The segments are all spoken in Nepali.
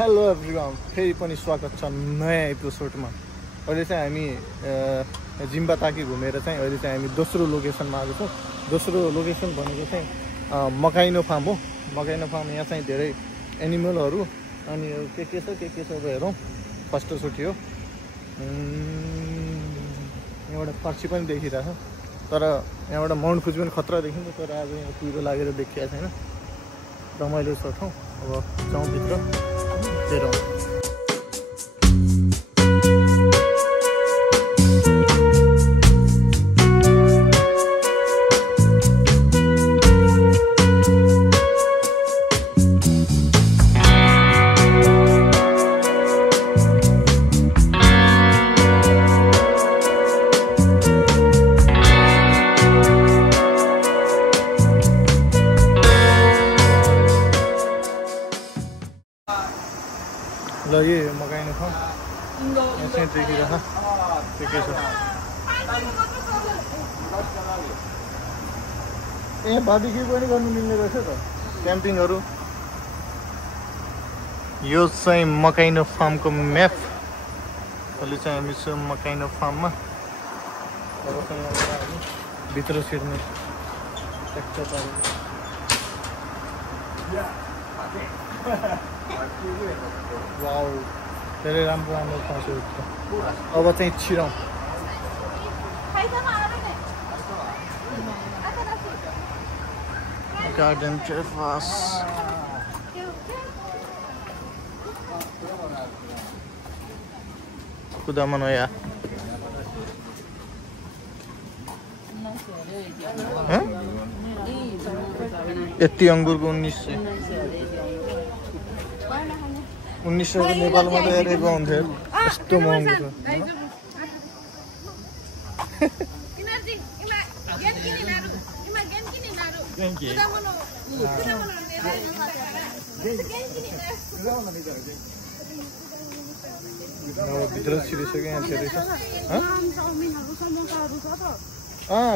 हेलो एभ्रिवान, फेरि पनि स्वागत छ नयाँ एपिसोडमा। अहिले चाहिँ हामी जिम्बा ताकी घुमेर चाहिँ अहिले चाहिँ हामी दोस्रो लोकेसनमा आएको छौँ। दोस्रो लोकेसन भनेको चाहिँ मकाइनो फार्म हो। मकाइनो फार्म यहाँ चाहिँ धेरै एनिमलहरू अनि के छ अब हेरौँ। फर्स्टचोटि हो। यहाँबाट पर्सी पनि देखिरहेछ, तर यहाँबाट माउन्ट फुजी पनि खतरा देखिन्छ, तर आज यहाँ कुहिरो लागेर देखिएको छैन। रमाइलो छ ठाउँ। अब जाउँ भित्र हेरौँ। ल ये मकाइनो फार्म यहाँ चाहिँ देखिरहेछ के छ। यहाँ बार्बिक्यू पनि गर्नु मिल्ने रहेछ त, क्याम्पिङहरू। यो चाहिँ मकाइनो फार्मको म्याप। अहिले चाहिँ हामी छौँ मकाइनो फार्ममा। अब चाहिँ हामी भित्र छिर्ने वाउ, धेरै राम्रो राम्रो पाउँछौँ। अब चाहिँ छिरौँ। गार्डन ब्रेकफास्ट खुदा मनोया। यति अङ्गुरको 1900 नेपालमा त हेरेको हुन्थ्यो, यस्तो महँगो छ। भित्र छिरिसक्यो यहाँ धेरै छ।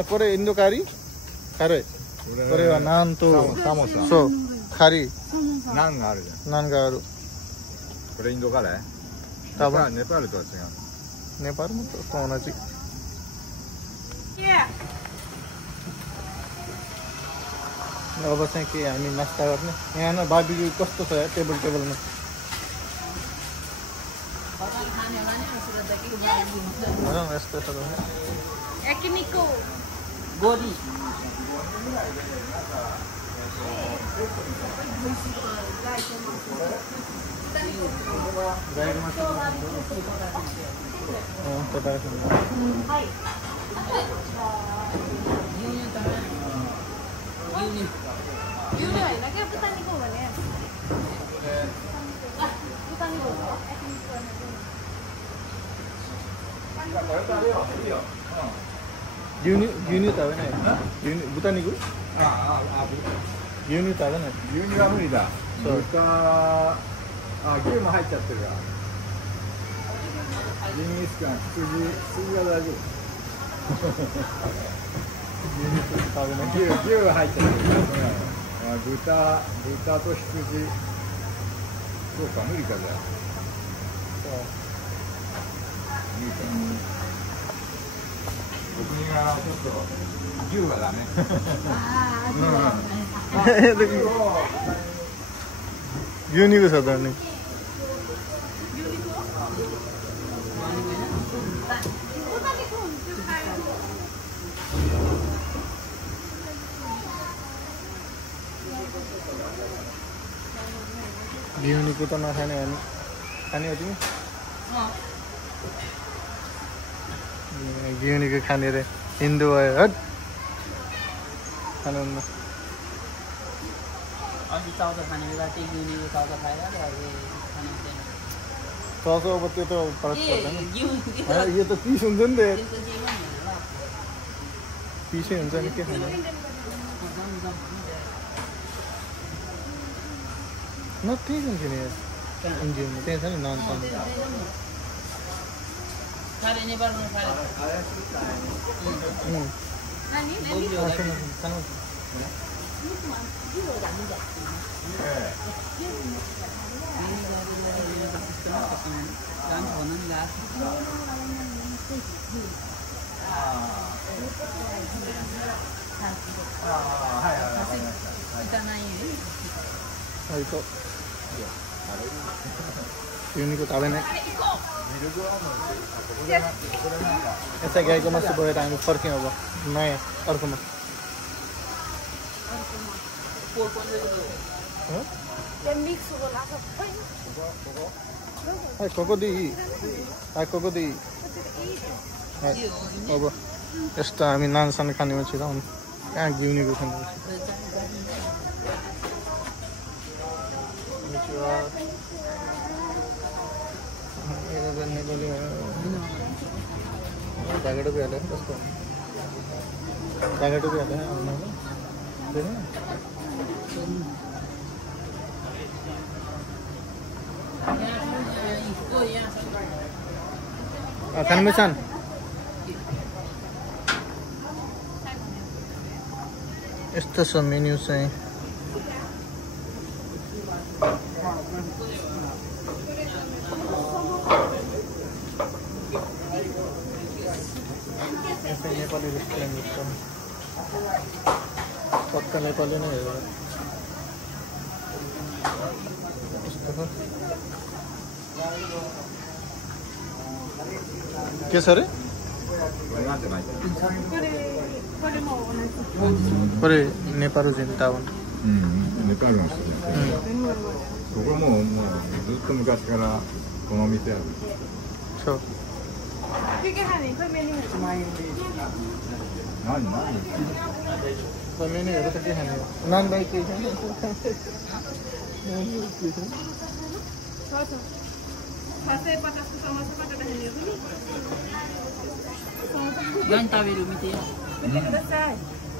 कोरे इन्दोकारी खारे कोरे नान तो सो खारी नानगाहरू।これインドカレー？多分ネパールとは違う。नेपाल में तो होना चाहिए। अब चाहिँ के हामी नास्ता गर्ने यहाँ न बार्बिक्यू कस्तो छ यार टेबलमा। यस्तो छ गोरी牛乳食べない。豚肉？牛乳食べない。牛乳は無理だ。豚、牛も入っちゃってるから。ジンギスカン、羊は大丈夫。牛は入っちゃってるから。豚と羊。そうか、無理かじゃあ。無理か。僕にはちょっと牛はダメ。牛肉さだね。牛肉とनखाने अनि खाने हो तिमी? घिउनिको खाने रे हिन्दू भयो हट खानुहुन्न। चाउचाउ अब त्यो त फरक पर्दैन। यो त पिस हुन्छ नि त, पिसै हुन्छ नि के खाने। न त्यही हुन्छ नि इन्डियनमा त्यहाँ छ नि नान सान। युनिको थाहा भएन यसै गाईको मासु भएर हामी फर्क्यौँ अब नयाँ अर्कोमा कोको अब यस्तो हामी नानसानो खाने मान्छे कहाँ जिउनेको खाने ढाका टोपी हालेर कस्तो ढाका टोपी हालेर खानुपर्छ यस्तो छ मेन्यु चाहिँ नेपाली रेस्टुरेन्ट पक्का नेपाली नै हो के छ अरेこれネパル人多分ネパルの人ですねここもずっと昔からこの店あるそう何メニューやるときはね何台系じゃん何食べる見てよ。見てください。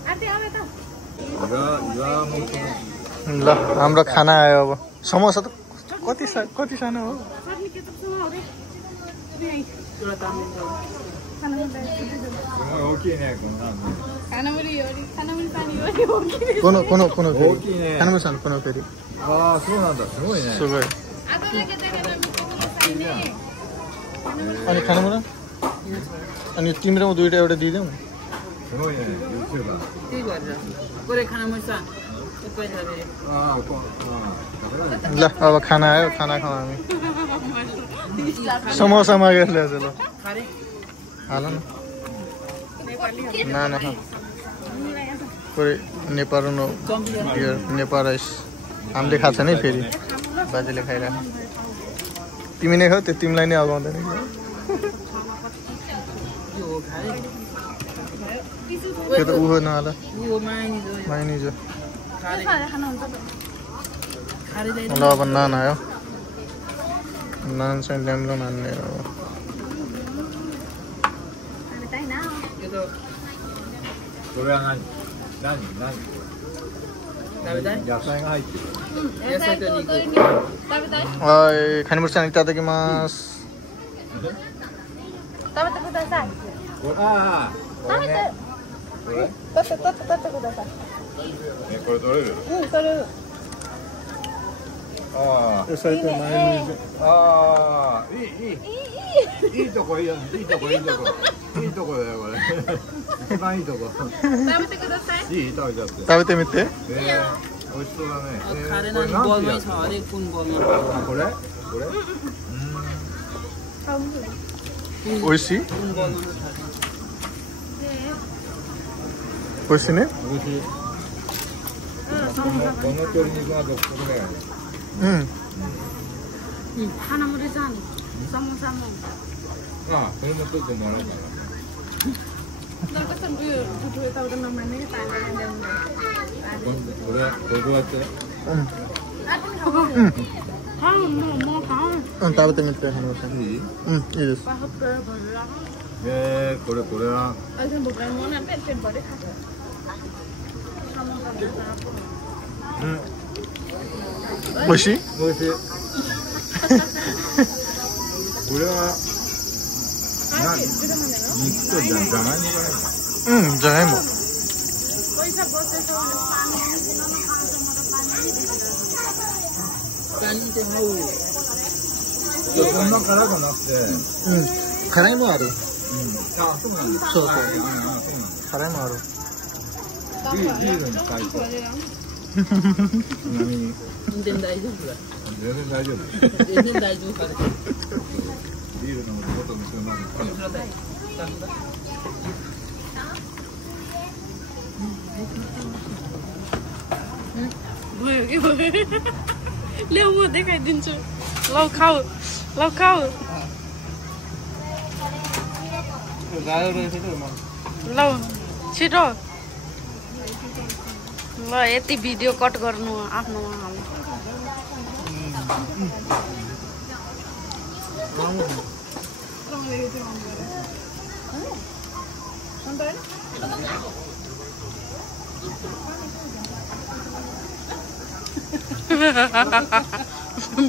あてあめた。ल हाम्रो खाना आयो अब समोसा त कति सानो होこのफेरिそうなんだすごいねすごいअनि खानुपर्छ अनि तिम्रो दुईटा एउटा दिइदेऊすごいね YouTuber これखाना मुसा ल अब खाना आयो खाना खाऊ हामी समोसा मागेर ल्याएछ ल हाल न ना पुरै नेपाल नेपाल राइस हामीले खान्छ नि फेरि बाजेले खाइरहेको तिमी नै खाऊ त्यो तिमीलाई नै अगाउँदैन त्यो त उहो नहाला माइनिज ल अब नान आयो नान चाहिँ ल्याम्लो मान्ने हो खानुपर्छ नि इतादकिमासいいとこいいとこだよこれ一番いいとこ食べてくださいいい食べちゃって食べてみて美味しそうだねカレーのボールに触れこれ美味しい美味しいね美味しいこの鶏肉が独特だよ花森さんサモサモああそれも取ってもらおうかななんかさ、butuh tahu dan namanya ini tanya danこれどうやって食べてみて花森さんいいいいですこれは美味しい美味しいこれは肉とじゃがいもがないじゃがいもそんな辛くなくて、辛いもある。あ、そうなんです。そうそう。そうなんです。辛いもある。ビールに最高。ちなみに全然大丈夫だ。全然大丈夫。全然大丈夫かね。ビールのこともそんなの。ल्याउ म देखाइदिन्छु लौ खाऊ लौ खाऊ लौ छिटो ल यति भिडियो कट गर्नु आफ्नोमा हाल्नु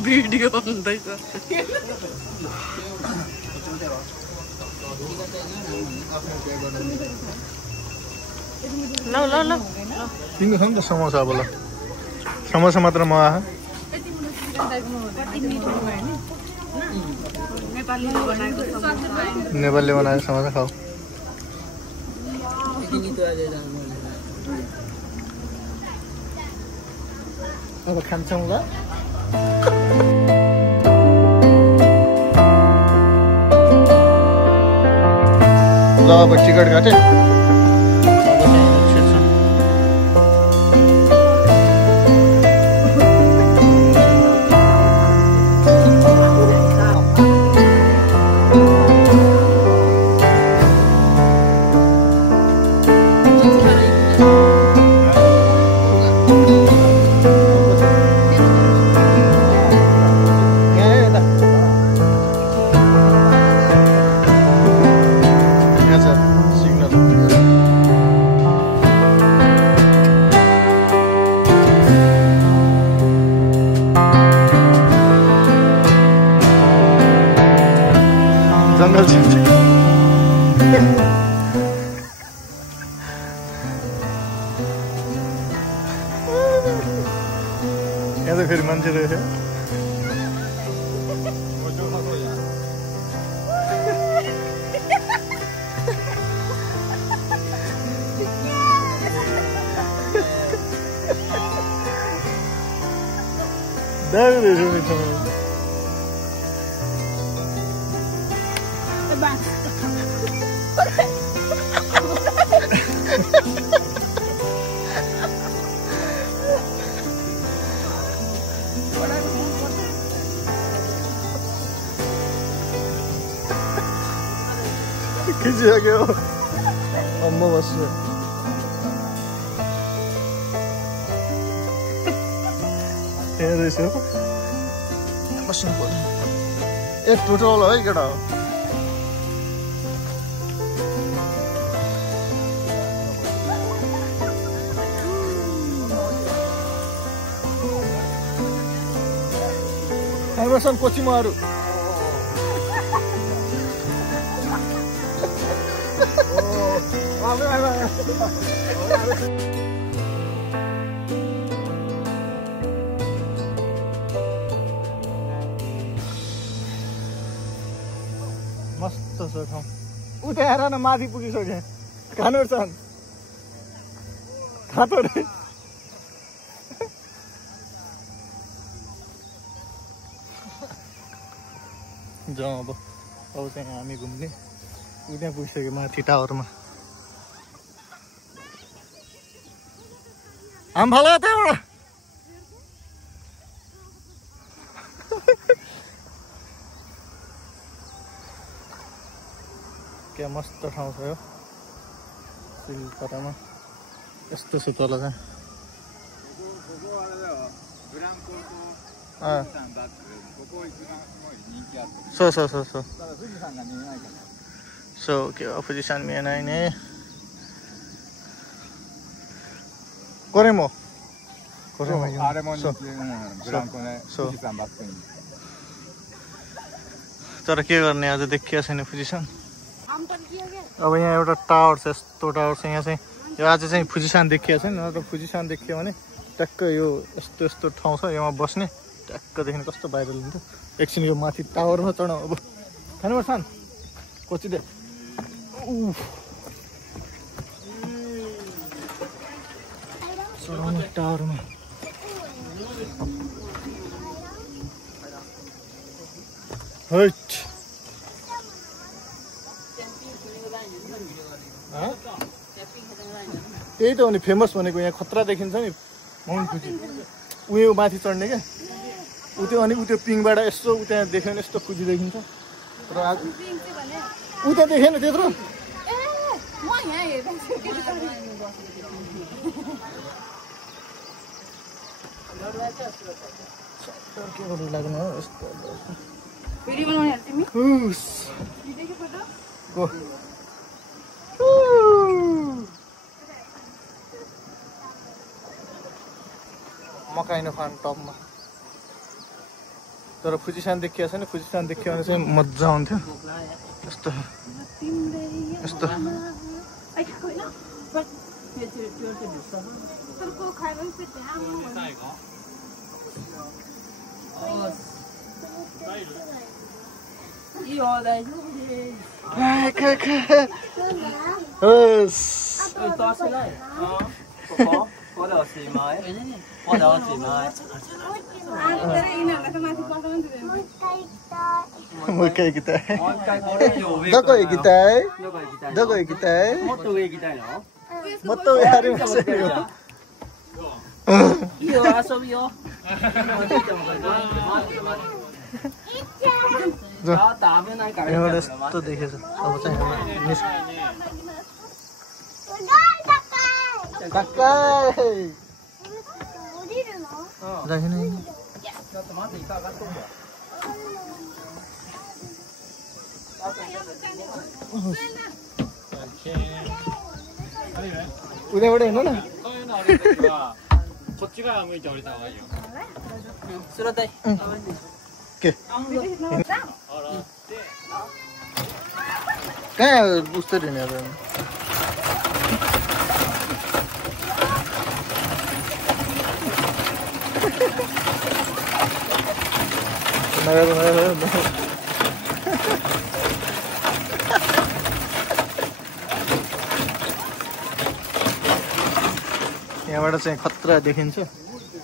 भिडियो हुँदैछ ल ल ल तिम्रो छ नि त समोसा अब ल समोसा मात्र मगा नेपालले बनाएको समोसा खाऊ अब खान्छौँ ल ल अब टिकट काटे जङ्गल छ यहाँ त फेरि मान्छे रहेछ दामी रहेछ खिचिसक्यो अम्मा बस्छु यहाँ रहेछ बस्नु पर्यो एक टोटल है केटा हो एमर्सन कोचिमाहरू मस्त छ ठाउँ उता हेर न माथि पुगिसक्यो खानुहरू छन् खातो रे जाउँ अब चाहिँ हामी घुम्ने उता पुगिसक्यो माथि टावरमा आम फाला त्यहाँबाट क्या मस्त ठाउँ छ यो सिलगढीमा यस्तो छ तल चाहिँそう今日は富士山見えないねこれもあれも人気ブランコね富士山バックにतर के गर्ने आज देखिया छैन富士山अब यहाँ एउटा टावर छ यस्तो टावर छ यहाँ चाहिँ यो आज चाहिँ富士山देखिया छैन नत्र富士山देखियो भने टक्क यो यस्तो यस्तो ठाउँ छ यहाँ बस्ने ट्याक्कदेखि कस्तो भाइरल हुन्थ्यो। एकछिन यो माथि टावरमा चढाउँ अब। खानुपर्छ कोचिदे चढाउनु टावरमा। हैट त्यही त हो नि फेमस भनेको। यहाँ खतरा देखिन्छ नि माउन्ट फुजी। उयो माथि चढ्ने क्या उ त्यो। अनि उ त्यो पिङबाट यसो उ त्यहाँ देख्यो भने यस्तो फुजी देखिन्छ। र उता देखेन त्यत्रो। के गर्नु लाग्नु हो यस्तो मकाइनो फान टपमा। तर फुजिसान देखिएको छैन। फुजिसान देखियो भने चाहिँ मजा आउँथ्यो। यस्तो यस्तोもう一回行きたい。どこ行きたい？どこ行きたい？もっと上行きたいの？もっと上ありませんよ。いいよ遊びよ。यहाँ यस्तो देखेछ। अब चाहिँ 우리വിടെ 있는こっち側向いて降りた方がいいよ。कहाँ उस्तो हिँड्ने अब यहाँबाट चाहिँ खतरा देखिन्छ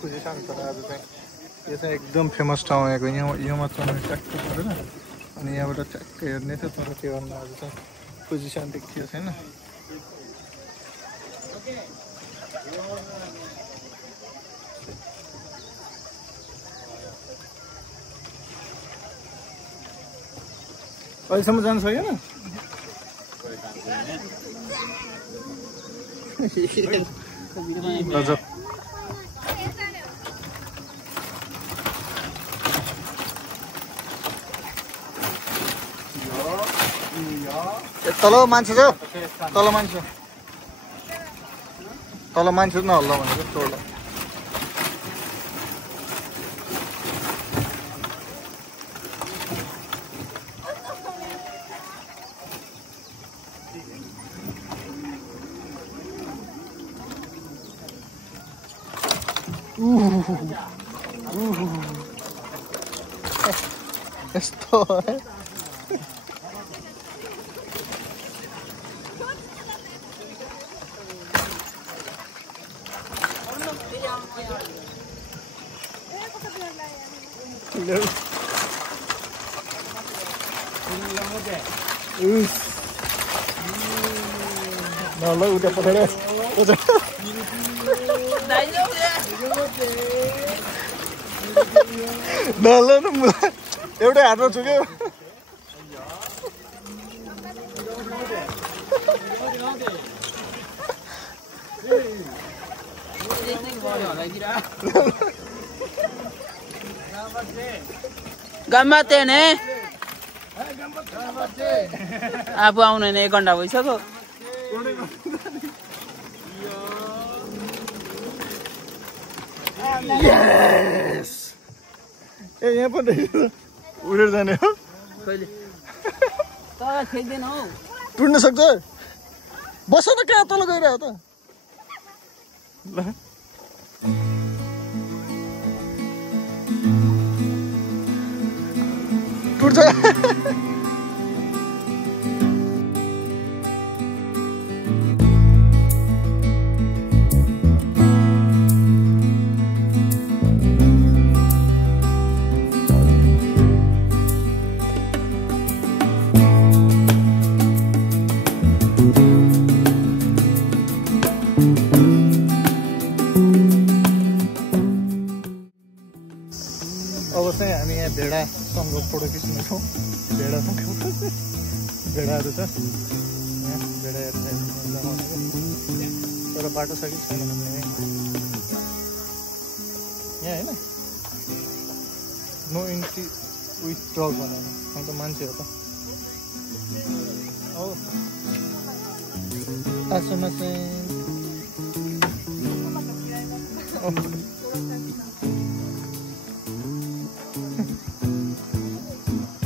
फुजिसान। तर आज चाहिँ यो चाहिँ एकदम फेमस ठाउँ यहाँको। यहाँ चढ्ने ट्याक्क परेर अनि यहाँबाट ट्याक्क हेर्ने थियो। तर त्यो भन्दा आज चाहिँ फुजिसान देखिएको छैन। अहिलेसम्म जानु सकेन। गजब तल मान्छे छ। तल मान्छे नहल्ला भनेको चोर्ला। यस्तो है। ल उता पठाएर एउटै हातमा चुक्यो। गम्बाते ने आफू आउनु नि 1 घण्टा भइसक्यो। ए यहाँ पनि उडेर जाने हो। कहिले तर खेल्दैन हौ। टुट्न सक्छ। बस न कहाँ तल गइरह त। ल टुट्छ अब चाहिँ हामी यहाँ भेडासँग फोटो खिच्नेछौँ भेडासँग भेडाहरू छ यहाँ भेडाहरू तर बाटो छ कि छैन भन्ने यहाँ होइन नो इन्ट्री विथ ट्रक भनेर अन्त मान्छे हो त हो आसमा चाहिँ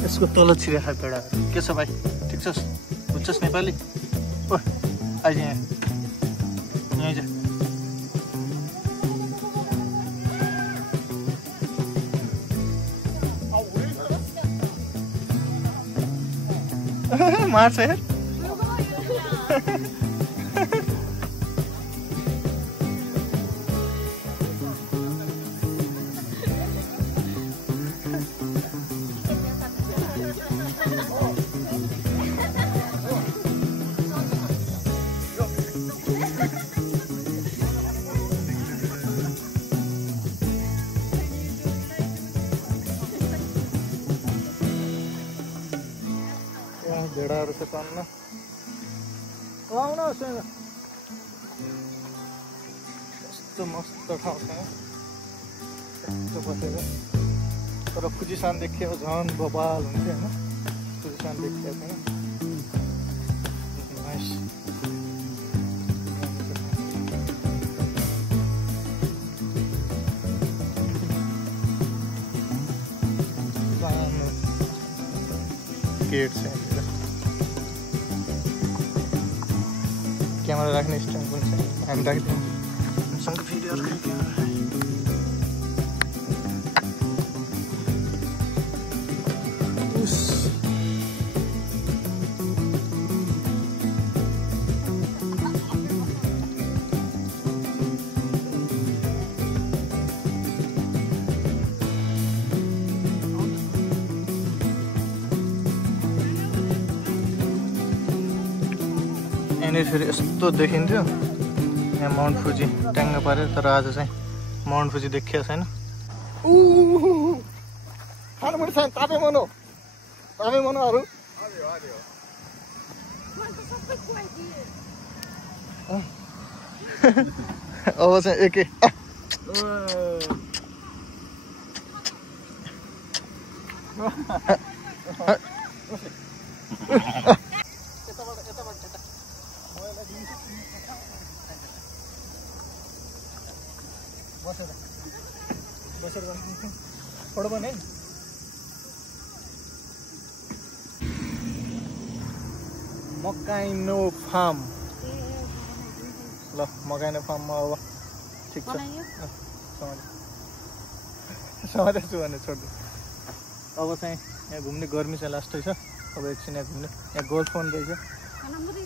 यसको तल छिरेखा भेडा के छ भाइ ठिक छस् बुझ्छस् नेपाली ओ आइज यहाँ आइज मार्छ यार भेडाहरू छ तन्न आउनुहोस् कस्तो मस्त ठाउँ छ यस्तो बसेर तर फुजिसान देखियो झन् बबाल हुन्थ्यो होइन फुजिसान देखिएको छैन नाइस गेट छ क्यामेरा राख्ने स्ट्यान्ड पनि छ हामी राखिदिउँ हामीसँग भिडियोहरू क्यामेरा यहाँनिर फेरि यस्तो देखिन्थ्यो यहाँ माउन्ट फुजी ट्याङ्ग पाऱ्यो तर आज चाहिँ माउन्ट फुजी देखिएको छैन खानुपर्छ तापे मनोहरू अब चाहिँ एकै बसेर फोटो पनि मकाइनो फार्म ल मकाइनो फार्ममा अब ठिक छ समातेको छु भने छोड्छु अब चाहिँ यहाँ घुम्ने गर्मी चाहिँ लास्टै छ अब एकछिन यहाँ घुम्ने यहाँ गोल्फ फोन रहेछ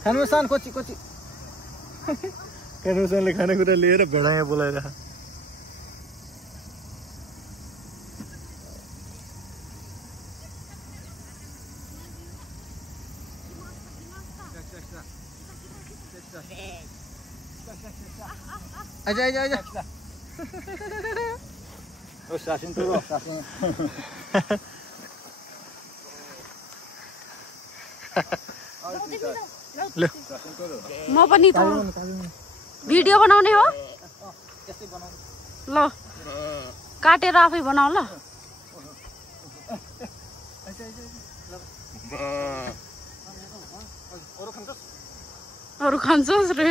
खानुसान कोची खानुसानले खानेकुरा लिएर भेडा यहाँ बोलाइरह आजा ओ सासिन तो सासिन ल म पनि त भिडियो बनाउने हो ल काटेर आफै बनाऊ ल अरु खान्छस् रे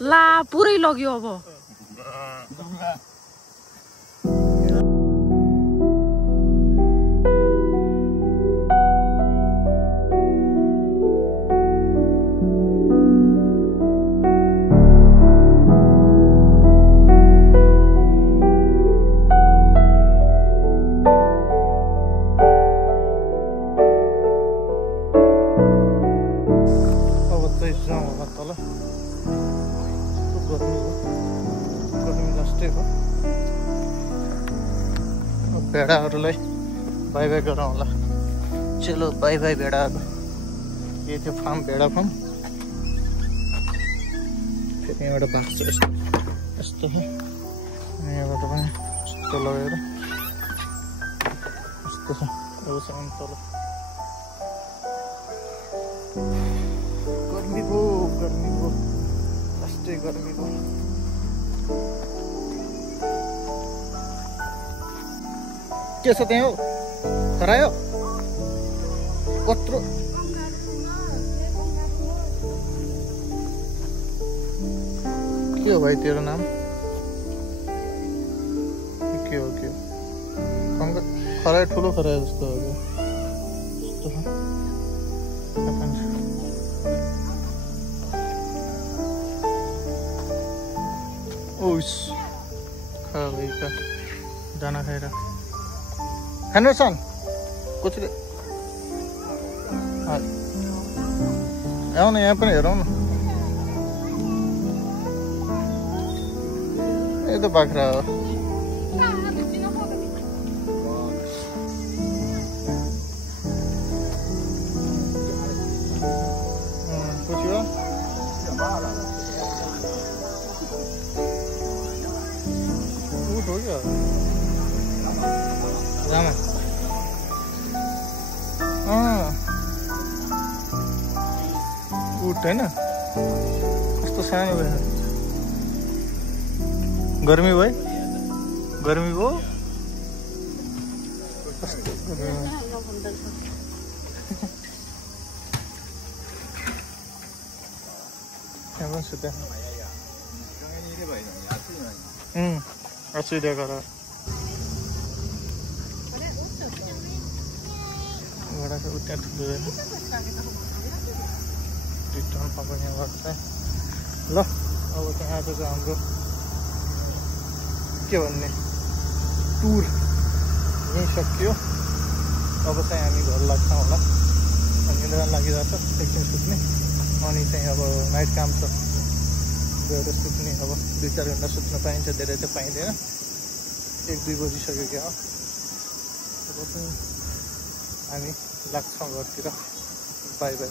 ला पुरै लग्यो अब हो। भेडाहरूलाई बाई बाई गरौँ होला। चलो बाई बाई भेडाहरू। यही थियो फार्म, भेडा फार्म। फेरि यहाँबाट बाँच्छ यस्तो यस्तो हो। अनि यहाँबाट पनि यस्तो लगेर यस्तो छ। अबसम्म तल गर्मी भयो लास्टै गर्मी भयो। के छ त्यहाँ हो खरायो कत्रो के हो भाइ तेरो नाम के हो खरायो ठुलो खरायो जस्तो हो। ओइस खा भाइ का दाना खाएर खानुहोस् न कसरी आऊ न यहाँ पनि हेरौँ न। यो त बाख्रा हो। पुछ्यो ऊँट हो क्या जामा ऊँट होइन कस्तो सानो भयो। गर्मी भयो सुत्या असुविधा गर घोडाको उता ठुलो रिटर्न पनि यहाँबाट चाहिँ ल। अब चाहिँ आजको हाम्रो के भन्ने टुर यहीँ सकियो। अब चाहिँ हामी घर लाग्छौँ होला। निद्रा लागिरहेको छ एकछिन सुत्ने। अनि चाहिँ अब नाइट काम छ गएर सुत्ने। अब 2-4 घन्टा सुत्न पाइन्छ, धेरै चाहिँ पाइँदैन। 1-2 बजिसक्यो क्या हो। अब चाहिँ हामी लाग्छौँ घरतिर। By by.